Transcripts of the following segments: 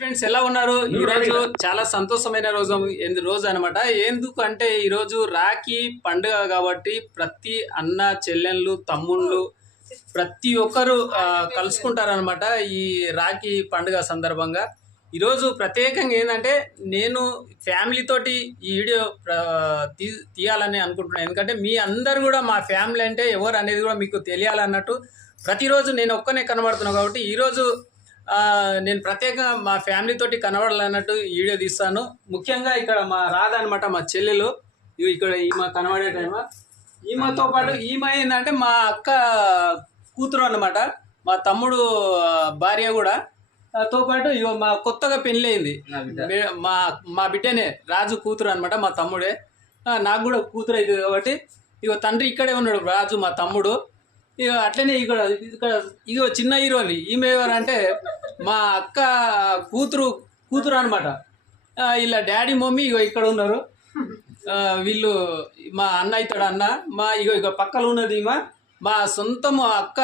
Friends ఎలా ఉన్నారు? ఈరోజు చాలా సంతోషమైన రోజు అనమాట. ఎందుకంటే ఈరోజు రాఖీ పండుగ కాబట్టి ప్రతి అన్న చెల్లెళ్ళు తమ్ముళ్ళు ప్రతి ఒక్కరు కలుసుకుంటారనమాట. ఈ రాఖీ పండుగ సందర్భంగా ఈరోజు ప్రత్యేకంగా ఏంటంటే నేను ఫ్యామిలీ తోటి ఈ వీడియో తీయాలని అనుకుంటున్నాను. ఎందుకంటే మీ అందరు కూడా మా ఫ్యామిలీ అంటే ఎవరు అనేది కూడా మీకు తెలియాలన్నట్టు ప్రతిరోజు నేను ఒక్కనే కనబడుతున్నాను కాబట్టి ఈరోజు నేను ప్రత్యేకంగా మా ఫ్యామిలీ తోటి కనబడాలన్నట్టు వీడియో తీస్తాను. ముఖ్యంగా ఇక్కడ మా రాధ అనమాట, మా చెల్లెలు. ఇక్కడ ఈమె కనబడే టైం. ఈమెతో పాటు ఈమె ఏంటంటే మా అక్క కూతురు అనమాట, మా తమ్ముడు భార్య కూడా తో పాటు మా కొత్తగా పెళ్ళయింది మా మా బిడ్డనే రాజు కూతురు అనమాట, మా తమ్ముడే. నాకు కూడా కూతురు అవుతుంది కాబట్టి తండ్రి ఇక్కడే ఉన్నాడు రాజు మా తమ్ముడు. ఇక అట్లనే ఇక చిన్న హీరోని ఈమె ఎవరంటే మా అక్క కూతురు అనమాట. ఇలా డాడీ మమ్మీ ఇక్కడ ఉన్నారు. వీళ్ళు మా అన్న అవుతాడు అన్న. ఇక పక్కన ఉన్నది ఈమె మా సొంతం అక్క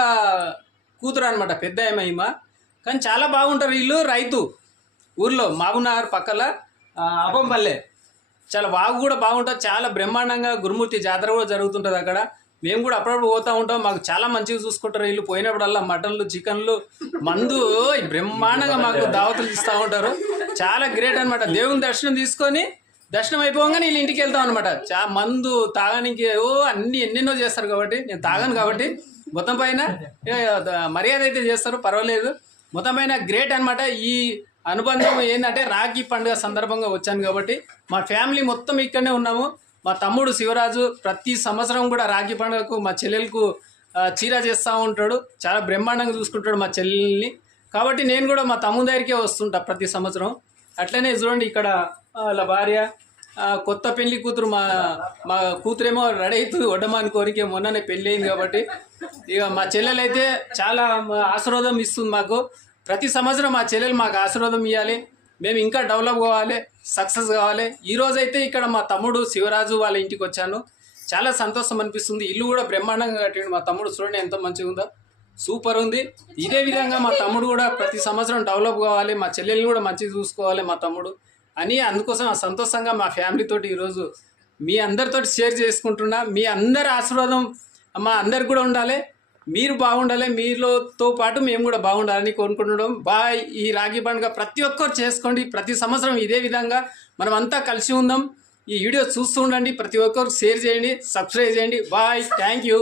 కూతురు అనమాట, పెద్ద ఈమె. కానీ చాలా బాగుంటారు వీళ్ళు. రైతు ఊర్లో మాబునగర్ పక్కల అపంపల్లె. చాలా వాగు కూడా బాగుంటుంది. చాలా బ్రహ్మాండంగా గురుమూర్తి జాతర కూడా జరుగుతుంటుంది అక్కడ. మేము కూడా అప్పుడప్పుడు పోతూ ఉంటాం. మాకు చాలా మంచిగా చూసుకుంటారు వీళ్ళు. పోయినప్పుడల్లా మటన్లు చికెన్లు మందు బ్రహ్మాండంగా మాకు దావతులు ఇస్తూ ఉంటారు. చాలా గ్రేట్ అనమాట. దేవుని దర్శనం అయిపోగానే వీళ్ళు ఇంటికి వెళ్తాం అనమాట. మందు తాగడానికి అన్ని ఎన్నెన్నో చేస్తారు కాబట్టి నేను తాగను కాబట్టి మొత్తం పైన మర్యాద అయితే చేస్తారు, పర్వాలేదు. మొత్తం పైన గ్రేట్ అనమాట. ఈ అనుబంధం ఏంటంటే రాఖీ పండుగ సందర్భంగా వచ్చాను కాబట్టి మా ఫ్యామిలీ మొత్తం ఇక్కడనే ఉన్నాము. మా తమ్ముడు శివరాజు ప్రతి సంవత్సరం కూడా రాఖీ పండుగకు మా చెల్లెలకు చీర చేస్తూ ఉంటాడు. చాలా బ్రహ్మాండంగా చూసుకుంటాడు మా చెల్లెల్ని. కాబట్టి నేను కూడా మా తమ్ముడి దగ్గరికే వస్తుంటా ప్రతి సంవత్సరం. అట్లనే చూడండి ఇక్కడ వాళ్ళ భార్య కొత్త పెళ్లి కూతురు. మా కూతురేమో రెడీ అవుతుంది వడ్డమాని కోరిక. మొన్ననే పెళ్ళి అయింది కాబట్టి ఇక మా చెల్లెలైతే చాలా ఆశీర్వాదం ఇస్తుంది మాకు. ప్రతి సంవత్సరం మా చెల్లెలు మాకు ఆశీర్వాదం ఇవ్వాలి, మేము ఇంకా డెవలప్ కావాలి, సక్సెస్ కావాలి. ఈరోజైతే ఇక్కడ మా తమ్ముడు శివరాజు వాళ్ళ ఇంటికి వచ్చాను. చాలా సంతోషం అనిపిస్తుంది. ఇల్లు కూడా బ్రహ్మాండంగా కట్టిండు మా తమ్ముడు. చూడండి ఎంత మంచిగా ఉందో, సూపర్ ఉంది. ఇదే విధంగా మా తమ్ముడు కూడా ప్రతి సంవత్సరం డెవలప్ కావాలి, మా చెల్లెల్ని కూడా మంచిగా చూసుకోవాలి మా తమ్ముడు అని. అందుకోసం ఆ సంతోషంగా మా ఫ్యామిలీతోటి ఈరోజు మీ అందరితోటి షేర్ చేసుకుంటున్నా. మీ అందరి ఆశీర్వాదం మా అందరికి కూడా ఉండాలి, మీరు బాగుండాలి, మీరుతో పాటు మేము కూడా బాగుండాలని కోరుకుంటున్నాం. బాయ్. ఈ రాఖీ పండుగ ప్రతి ఒక్కరు చేసుకోండి. ప్రతి సంవత్సరం ఇదే విధంగా మనం అంతా కలిసి ఉందాం. ఈ వీడియో చూస్తూ ఉండండి. ప్రతి ఒక్కరు షేర్ చేయండి, సబ్స్క్రైబ్ చేయండి. బాయ్. Thank you.